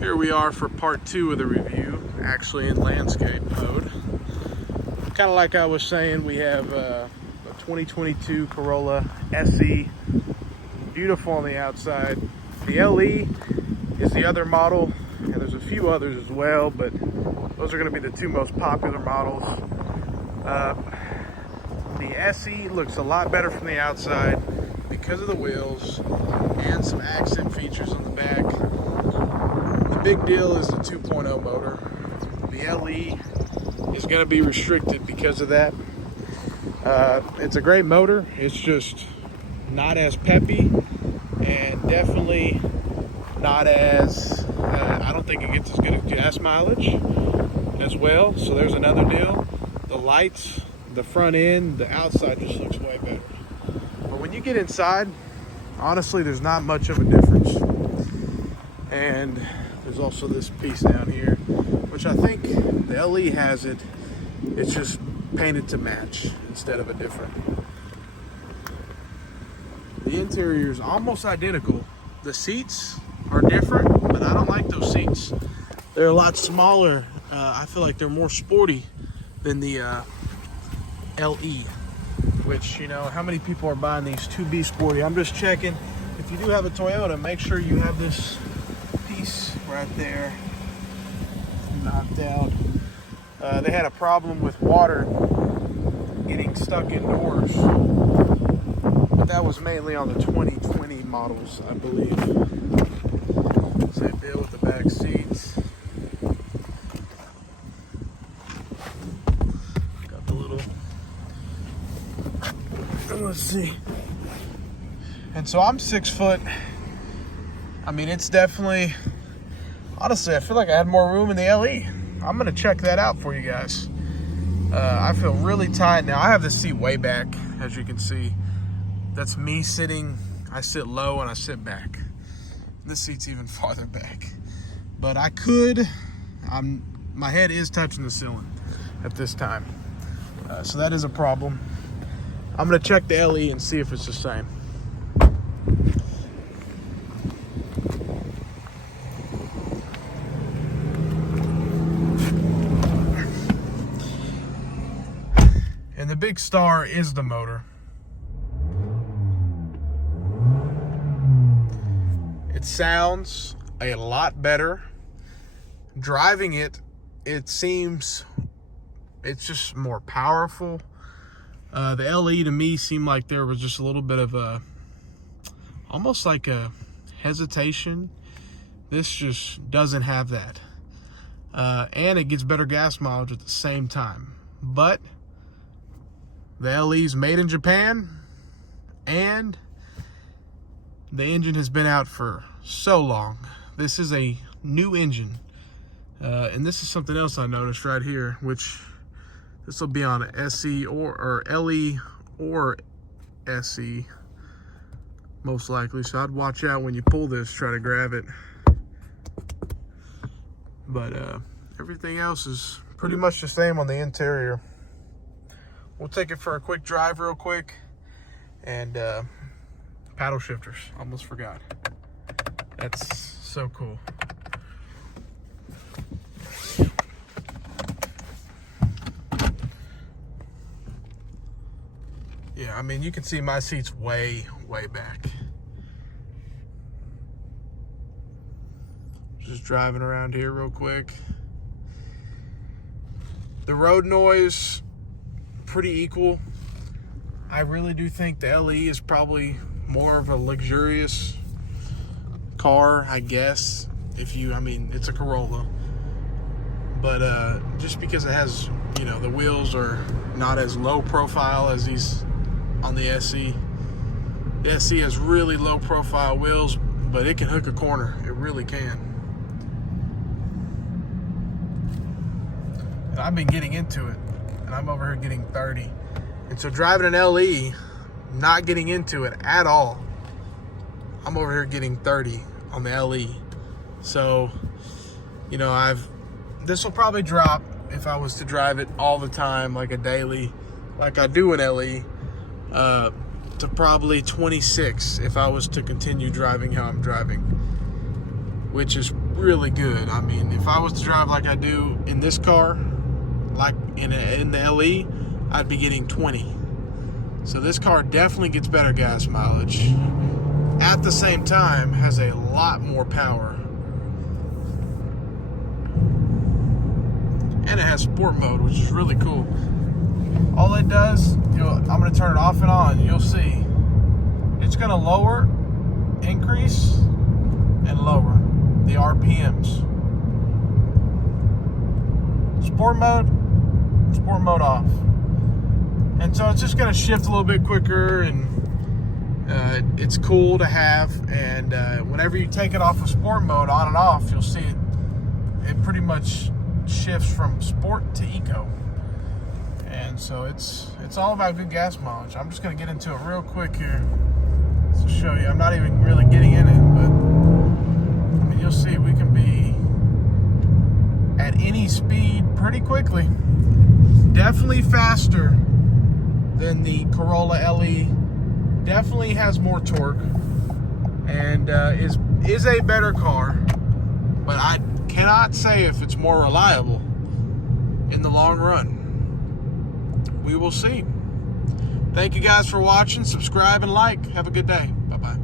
Here we are for part 2 of the review, actually in landscape mode. Kind of like I was saying, we have a 2022 Corolla SE, beautiful on the outside. The LE is the other model, and there's a few others as well, but those are going to be the two most popular models. The SE looks a lot better from the outside because of the wheels and some accent features on the back. The big deal is the 2.0 motor. The LE is going to be restricted because of that. It's a great motor. It's just not as peppy and definitely not as, I don't think it gets as good as gas mileage as well. So there's another deal. The lights, the front end, the outside just looks way better. But when you get inside, honestly, there's not much of a difference. And there's also this piece down here, which I think the LE has it. It's just painted to match instead of a different. The interior is almost identical. The seats are different, but I don't like those seats. They're a lot smaller. I feel like they're more sporty than the LE, which, you know, how many people are buying these to be sporty? I'm just checking. If you do have a Toyota, make sure you have this piece right there knocked out. They had a problem with water getting stuck indoors, but that was mainly on the 2020 models, I believe. Same deal with the back seats. Got the little, let's see. And so I'm 6 foot. I mean, it's definitely, honestly, I feel like I had more room in the LE. I'm gonna check that out for you guys. I feel really tight now. I have the seat way back, as you can see. That's me sitting. I sit low and I sit back. This seat's even farther back. But I could, my head is touching the ceiling at this time. So that is a problem. I'm gonna check the LE and see if it's the same. And the big star is the motor. It sounds a lot better. Driving it, it seems it's just more powerful. The LE to me seemed like there was just a little bit of a, almost like a hesitation. This just doesn't have that. And it gets better gas mileage at the same time. But the LE's made in Japan, and the engine has been out for so long. This is a new engine. And this is something else I noticed right here, which this will be on an SE or LE or SE, most likely. So I'd watch out when you pull this, try to grab it. But everything else is pretty much the same on the interior. We'll take it for a quick drive real quick. And paddle shifters, almost forgot. That's so cool. Yeah, I mean, you can see my seat's way, way back. Just driving around here real quick. The road noise, pretty equal. I really do think the LE is probably more of a luxurious car, I guess. I mean, it's a Corolla. But just because it has, you know, the wheels are not as low profile as these on the SE. The SE has really low profile wheels, but it can hook a corner. It really can. And I've been getting into it, and I'm over here getting 30. And so driving an LE, not getting into it at all, I'm over here getting 30 on the LE. So, you know, this will probably drop if I was to drive it all the time, like a daily, like I do an LE, to probably 26 if I was to continue driving how I'm driving, which is really good. I mean, if I was to drive like I do in this car, like in the LE, I'd be getting 20. So this car definitely gets better gas mileage. At the same time, has a lot more power. And it has sport mode, which is really cool. All it does, I'm going to turn it off and on. You'll see. It's going to lower, increase, and lower the RPMs. Sport mode off. And so it's just going to shift a little bit quicker, and it's cool to have. And whenever you take it off of sport mode, on and off, you'll see it pretty much shifts from sport to eco. And so it's all about good gas mileage. I'm just going to get into it real quick here to show you. I'm not even really getting in it, but I mean, you'll see we can be at any speed pretty quickly. Definitely faster than the Corolla LE. Definitely has more torque, and is a better car, but I cannot say if it's more reliable in the long run. We will see. Thank you guys for watching. Subscribe and like. Have a good day. Bye-bye.